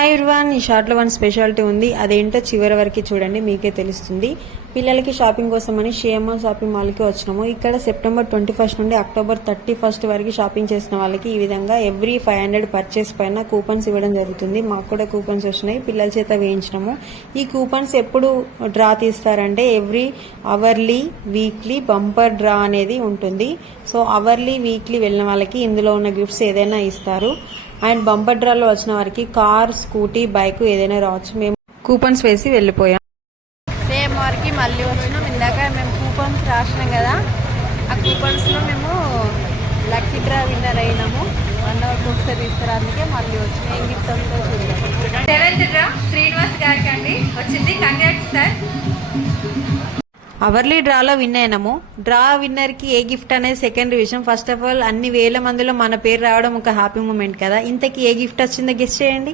Hi everyone, ఈ షార్ట్లో one speciality ఉంది. అదేంటో చివరి వరకు చూడండి, మీకే తెలుస్తుంది. పిల్లలకి షాపింగ్ కోసమని షిఎంఆర్ షాపింగ్ మాల్కి వచ్చినాము. ఇక్కడ సెప్టెంబర్ 21 నుండి అక్టోబర్ 31 వరకు షాపింగ్ చేసిన వాళ్ళకి ఈ విధంగా ఎవ్రీ 500 పర్చేస్ పైన కూపన్స్ ఇవ్వడం జరుగుతుంది. మాకు కూడా కూపన్స్ వచ్చినాయి, పిల్లల చేత వేయించినాము. ఈ కూపన్స్ ఎప్పుడు డ్రా తీస్తారంటే every hourly weekly bumper draw అనేది ఉంటుంది. సో అవర్లీ వీక్లీ వెళ్ళిన వాళ్ళకి ఇందులో ఉన్న గిఫ్ట్స్ ఏదైనా ఇస్తారు. అండ్ బంపర్ డ్రాలో వచ్చిన వారికి కార్, స్కూటీ, బైక్ ఏదైనా రావచ్చు. మేము కూపన్స్ వేసి వెళ్ళిపోయాం. సేమ్ వారికి మళ్ళీ వచ్చినాం. ఇందాక మేము కూపన్స్ రాసినాం కదా, ఆ కూపన్స్లో మేము లక్కీ డ్రా విన్నర్ అయినాము. 1 అవర్ ఒకసారి తీసుకురానికే మళ్ళీ వచ్చినాం. ఏం గిఫ్ట్ వస్తుందో చూద్దాం. 7th డ్రా శ్రీనివాస్ గారికి అండి వచ్చింది. Congrats sir. అవర్లీ డ్రాలో విన్ అయినాము. డ్రా విన్నర్ కి ఏ గిఫ్ట్ అనేది సెకండరీ విషయం. ఫస్ట్ ఆఫ్ ఆల్ అన్ని వేల మందిలో మన పేరు రావడం ఒక హ్యాపీ మూమెంట్ కదా. ఇంతకీ ఏ గిఫ్ట్ వచ్చిందో గెస్ చేయండి.